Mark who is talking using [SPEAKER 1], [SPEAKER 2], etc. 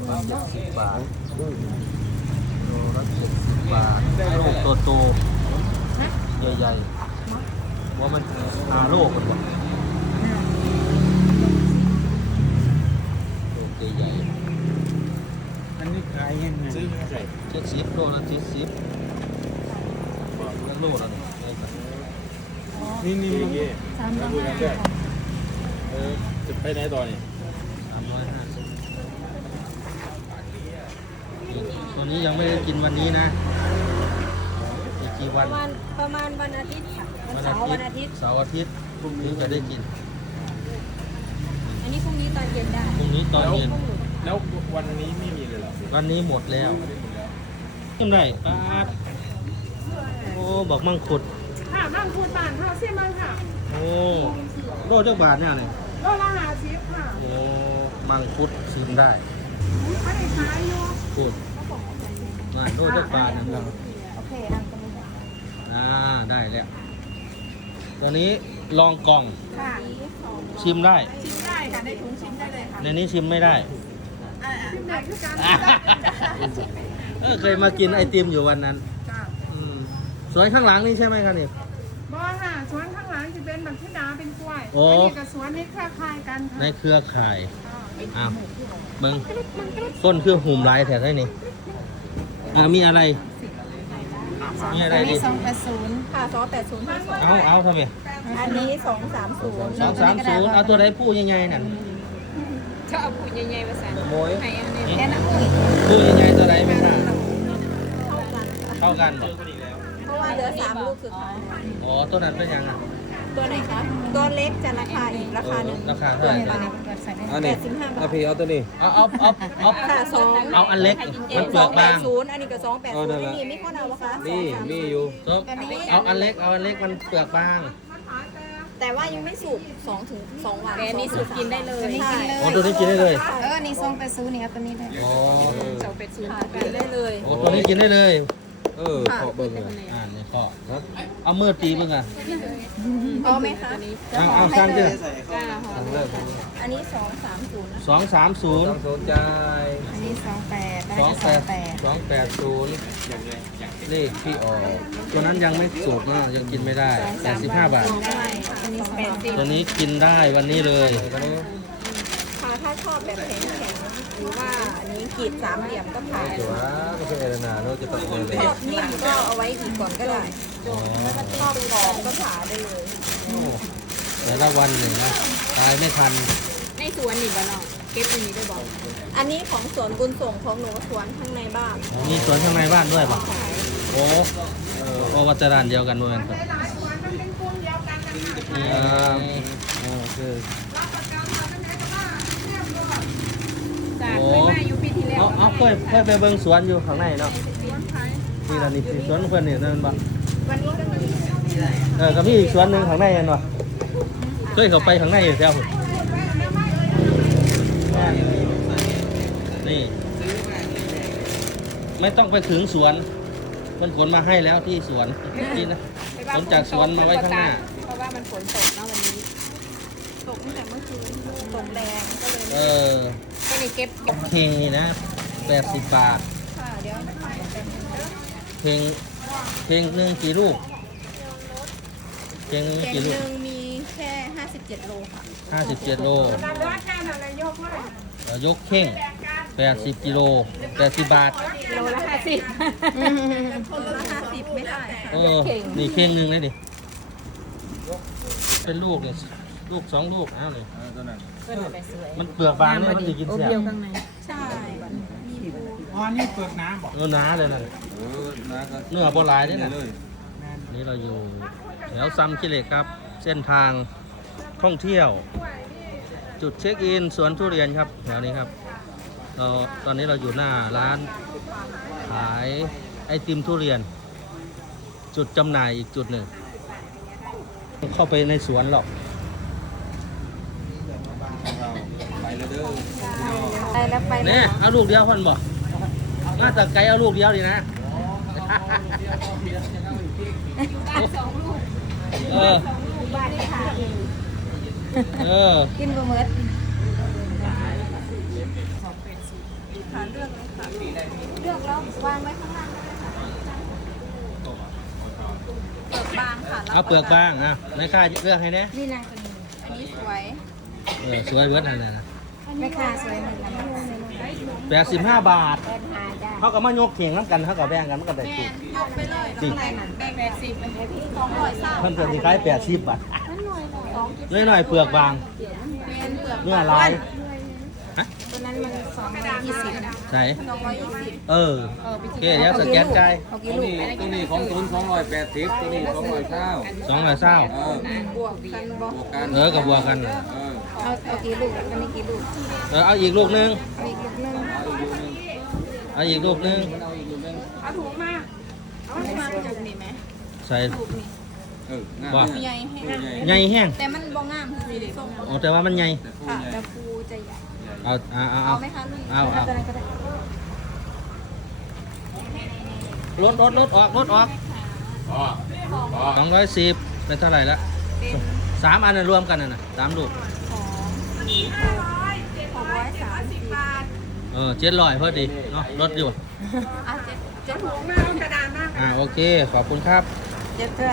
[SPEAKER 1] 70 บาทโลละ70 บาทลูกโตๆใหญ่ๆว่ามัน5 โลกันบ่ลูกใหญ่ๆ
[SPEAKER 2] อันนี้ขายยังไง
[SPEAKER 1] 70 โลละ70แล้วโลละนี่
[SPEAKER 2] นี่
[SPEAKER 3] จะไปไหนต่อนี่
[SPEAKER 1] 350ตัวนี้ยังไม่ได้กินวันนี้นะอีกกี่วัน
[SPEAKER 4] ประมาณวันอาทิตย์ค่ะวันเสาร์วันอาทิตย์
[SPEAKER 1] เสาร์อาทิตย์พรุ่งนี้จะได้กิน
[SPEAKER 4] อันนี้พรุ่งนี้ตอนเย็นได้
[SPEAKER 1] พรุ่งนี้ตอนเย็น
[SPEAKER 3] แล้ววันนี้ไม่มีเลยเหรอ
[SPEAKER 1] วันนี้หมดแล้วยังไงป้าดโอ้บอกมังคุด
[SPEAKER 5] ค่ะบางคูดบานค่ะเสียมังค่ะ
[SPEAKER 1] โอ้โลจักบาทเนี่ยเลย
[SPEAKER 5] โลละ50ค่ะ
[SPEAKER 1] โอ้มังคุดชิมได้
[SPEAKER 5] ไม่ได้ขายอยู่
[SPEAKER 1] พูดมาโลจักบาทนะครับ
[SPEAKER 4] โอเคนั่งตรงนี้
[SPEAKER 1] ได้แล้วตัวนี้ลองกล่อง
[SPEAKER 5] ค่ะ
[SPEAKER 1] ชิมได้
[SPEAKER 5] ชิมได้ค่ะในถุงชิมได้เลยค่ะ
[SPEAKER 1] ในนี้ชิมไม่ได้
[SPEAKER 5] ชิมได้คือการ
[SPEAKER 1] เคยมากินไอติมอยู่วันนั้น
[SPEAKER 5] จ้า
[SPEAKER 1] สวนข้างหลังนี่ใช่ไหมครับนี่
[SPEAKER 5] บ่ค่ะสวนข้างหลังจะเป็นแบบที่ดาเป็นกล้วย
[SPEAKER 1] โอ้
[SPEAKER 5] อันนี้กับสวนนี้เครือข่ายกันค่ะ
[SPEAKER 1] ในเครือข่ายอ้าวเบิ้งต้นเครือหุ่มลายแถวได้นี่มีอะไร มีอะไรดี
[SPEAKER 4] 280ค่ะ280ทั้งสอง
[SPEAKER 1] เอาทำไม
[SPEAKER 4] อันนี้230
[SPEAKER 1] 230เอาตัวไหนผู้ยังไงนั่น
[SPEAKER 4] ก็เอาปุ๋ยใหญ่ๆมาใส่
[SPEAKER 1] โมย
[SPEAKER 4] ให้อันนี้แค่นั้น
[SPEAKER 1] ผู้ยังไงตัวไหนไม่ทราบเท่ากันบอก
[SPEAKER 4] เพราะว่าเหลือ3ลูกสุดท้าย
[SPEAKER 1] อ๋อตัวนั้นเป็นยังไง
[SPEAKER 4] ตัวไหนคะตัวเล็กจะราคาอีกราคาหนึ่ง
[SPEAKER 1] ราคาเท่าไหร่
[SPEAKER 4] อันนี้85 บาท
[SPEAKER 2] พี่เอาตัวนี้
[SPEAKER 1] เอา
[SPEAKER 4] ค่ะ2
[SPEAKER 1] เอาอันเล็กมันเปลือกบาง
[SPEAKER 4] 280อันนี้ก็280นี่มีข้อเอาปะคะ
[SPEAKER 2] มีอยู่
[SPEAKER 1] เอาอันเล็กมันเปลือกบาง
[SPEAKER 4] แต่ว่ายังไม่สุก2 วันอันนี้สุกกินได้เลยใช่
[SPEAKER 1] อ๋อตัวนี้กินได้เลย
[SPEAKER 6] นี่ทรงไปซูนี่ครับตัวนี้ได้
[SPEAKER 1] อ๋อ
[SPEAKER 4] กินได้เลย
[SPEAKER 1] โอ้ตัวนี้กินได้เลย
[SPEAKER 2] ขอเบิ่งเลย
[SPEAKER 1] นี่ข้อเอามือตีเบิ่งอ่ะ
[SPEAKER 4] เอาไหมคะ
[SPEAKER 1] เอาสั่งเด้อ
[SPEAKER 4] อันนี้230นะ
[SPEAKER 1] 230
[SPEAKER 2] ต้องสนใจ
[SPEAKER 6] อันนี้28ได้28
[SPEAKER 1] เลขที่ออกตัวนั้นยังไม่สุกนะยังกินไม่ได้85 บาท
[SPEAKER 4] ได้อันนี้280
[SPEAKER 1] ตัวนี้กินได้วันนี้เลย
[SPEAKER 4] ค่ะถ้าชอบแบบแข็งๆหรือว่าอันนี้กรีดสามเหลี่ยมก็ขาย
[SPEAKER 2] ตัวก็เป็นเอรนาเราจะต้องเลย
[SPEAKER 4] ชอบนิ่มก็เอาไว้อีกก่อนก็ได้
[SPEAKER 1] อ๋อ
[SPEAKER 4] ชอบกรอบก็ผ่าได้เลย
[SPEAKER 1] แต่ละวันหนึ่งนะตายไม่ทัน
[SPEAKER 4] ในสวนนี่บ้านเราเก็บอันนี้ได้บอกอันนี้ของสวนบุญส่งของหนูสวนข้างในบ้าน
[SPEAKER 1] มีสวนข้างในบ้านด้วยป่ะ
[SPEAKER 4] ขาย
[SPEAKER 1] โอ้โอ้วัจรานเดียวกันด้วยครับ
[SPEAKER 5] หลายสวนมันเป็นกลุ่มเดียวกันนะคะ
[SPEAKER 1] นี่
[SPEAKER 5] รับประกันค่ะเป็นไงก็ว่าเรียบร้อย
[SPEAKER 4] จากเคยมาอยู่ปีที่แล้ว
[SPEAKER 1] เอาเคยไปเบิ่งสวนอยู่ข้างในเนาะ
[SPEAKER 5] สวนไผ่
[SPEAKER 1] นี่ละนี่สวนเพื่อนนี่นั่นบ่
[SPEAKER 4] วันนี้ก็มี
[SPEAKER 1] ก็มีอีกสวนหนึ่งข้างในเห็นป่ะเคยเข้าไปข้างในอยู่แถวนี่ไม่ต้องไปถึงสวนมันขนมาให้แล้วที่สวนนี่นะขนจากสวนมาไว้ข้างหน้า
[SPEAKER 4] เพราะว่ามันฝนตกเนาะวันนี้ตกตั้งแต่เมื่อคืนตกแรงก็เลย
[SPEAKER 1] ก็เลยเก็บเพลงนี่นะ80 บาท
[SPEAKER 4] ค่ะเดี๋ยว
[SPEAKER 1] เพลงหนึ่งกี่ลูกเพลงหนึ่ง
[SPEAKER 4] แกง
[SPEAKER 1] กี่
[SPEAKER 4] ห
[SPEAKER 1] ลูก
[SPEAKER 4] นึ่งมีแค่57 โลค่ะ
[SPEAKER 1] 57 โล
[SPEAKER 5] รักการอะไรยกเลย
[SPEAKER 1] ยกเข่ง80 กิโล80 บาท
[SPEAKER 4] โลละ50คนละ50ไม่ได้ค่ะ
[SPEAKER 1] นี่เข่งหนึ่งเลยดิเป็นลูกเนี่ยลูก2 ลูกอ้าวเลยมันเปลือกบางเนี่ยมันจะกินเสีย
[SPEAKER 4] ใช่
[SPEAKER 2] อ๋อนี่เปลือกน้ำบอก
[SPEAKER 1] หนาเลยนะ
[SPEAKER 2] นะก็
[SPEAKER 1] เนื้อโบราณเนี่ยนะ
[SPEAKER 2] เลย
[SPEAKER 1] นี่เราอยู่แถวซัมคิเลกครับ เส้นทางท่องเที่ยว จุดเช็คอินสวนทุเรียนครับแถวนี้ครับตอนนี้เราอยู่หน้าร้านขายไอติมทุเรียน จุดจำหน่ายอีกจุดหนึ่งเข้าไปในสวนหรอก
[SPEAKER 2] ไปเลยเด้อ
[SPEAKER 4] ไปแล้วไปแล้
[SPEAKER 1] เนี่ยว เอาลูกเดียวคนบอกมาแต่ไกลเอาลูกเดียวดีนะเออ
[SPEAKER 4] บ้านค่ะ
[SPEAKER 1] เออ
[SPEAKER 4] กินบะเมิด
[SPEAKER 1] โ
[SPEAKER 4] ค่ะเลือกแล้ววางไว้ข้างล่างได้เลยค่ะเปลือกบางค่ะ
[SPEAKER 1] เอาเปลือกบางอ่ะในค่าเลือกให้แน่
[SPEAKER 6] นี่นางตัวนี้
[SPEAKER 4] อันนี้สวย
[SPEAKER 1] สวยเบิร์ดอะไรนะ
[SPEAKER 6] แม่ค้าสวยเหมือนกัน
[SPEAKER 1] 85 บาทเขาก็มายกเข่งน้ำกันเขาก็แบ่งกันมันก็ได้
[SPEAKER 4] แม
[SPEAKER 1] ถูก
[SPEAKER 4] นยกไปเลยน้องแรงแบ่ง80เป็น200เศร้า
[SPEAKER 1] เพิ่นจะสิขาย80 บาทน้อยๆเปลือกบาง
[SPEAKER 4] แมนเปลือก
[SPEAKER 1] เนื้อลายฮะ
[SPEAKER 6] ตัวนั้นมัน220นะ
[SPEAKER 1] ใส่
[SPEAKER 4] 220
[SPEAKER 1] เออโอเคเดี๋ยวสแกนจ่าย
[SPEAKER 6] เอา
[SPEAKER 2] ตั
[SPEAKER 6] กี่
[SPEAKER 2] ว
[SPEAKER 6] ลูก
[SPEAKER 2] นี้ตัวนี้ของตุน280ตัวนี้209
[SPEAKER 1] 220
[SPEAKER 2] เออบ
[SPEAKER 4] วกกันบ่
[SPEAKER 2] บวกกัน
[SPEAKER 1] กับบวกกัน
[SPEAKER 2] เออ
[SPEAKER 6] เอากี่ลูกอันนี้กี่ลูก
[SPEAKER 1] เอาอีกลูกนึง
[SPEAKER 6] เอาอีกลูกนึง
[SPEAKER 2] เอาอีกลูกนึง
[SPEAKER 1] เอาอีกลูกนึง
[SPEAKER 2] เอาอีกลูกนึง
[SPEAKER 5] เอาถุงมา
[SPEAKER 4] เอามาลูกนี่ไหม
[SPEAKER 1] ใส่
[SPEAKER 4] ลูกนี่
[SPEAKER 2] เออง่าย
[SPEAKER 1] ว่า
[SPEAKER 4] ใหญ่แห้ง
[SPEAKER 1] ใหญ่แห้ง
[SPEAKER 4] แต่มันบ่งามคือเด็กส่ง
[SPEAKER 1] อ๋อแต่ว่ามันใหญ่
[SPEAKER 2] แต่ผู้
[SPEAKER 4] ค่ะ
[SPEAKER 2] ใหญ่
[SPEAKER 4] แต่ภูจะใหญ่
[SPEAKER 1] เอาเอา
[SPEAKER 4] เอาไหมคะลุง
[SPEAKER 1] เอา
[SPEAKER 6] ตัวนั้นก็ได้
[SPEAKER 1] รถออก210เป็นเท่าไหร่ละ3อันน่ะรวมกันน่ะนะ3ลูก
[SPEAKER 4] 630 บาท
[SPEAKER 1] 700พอดีเนาะรถอยู่
[SPEAKER 4] อ่ะเจ็ดถุง
[SPEAKER 5] มาเอากระดานมา
[SPEAKER 1] โอเคขอบคุณครับ
[SPEAKER 6] เจ็ดเท่าไหร่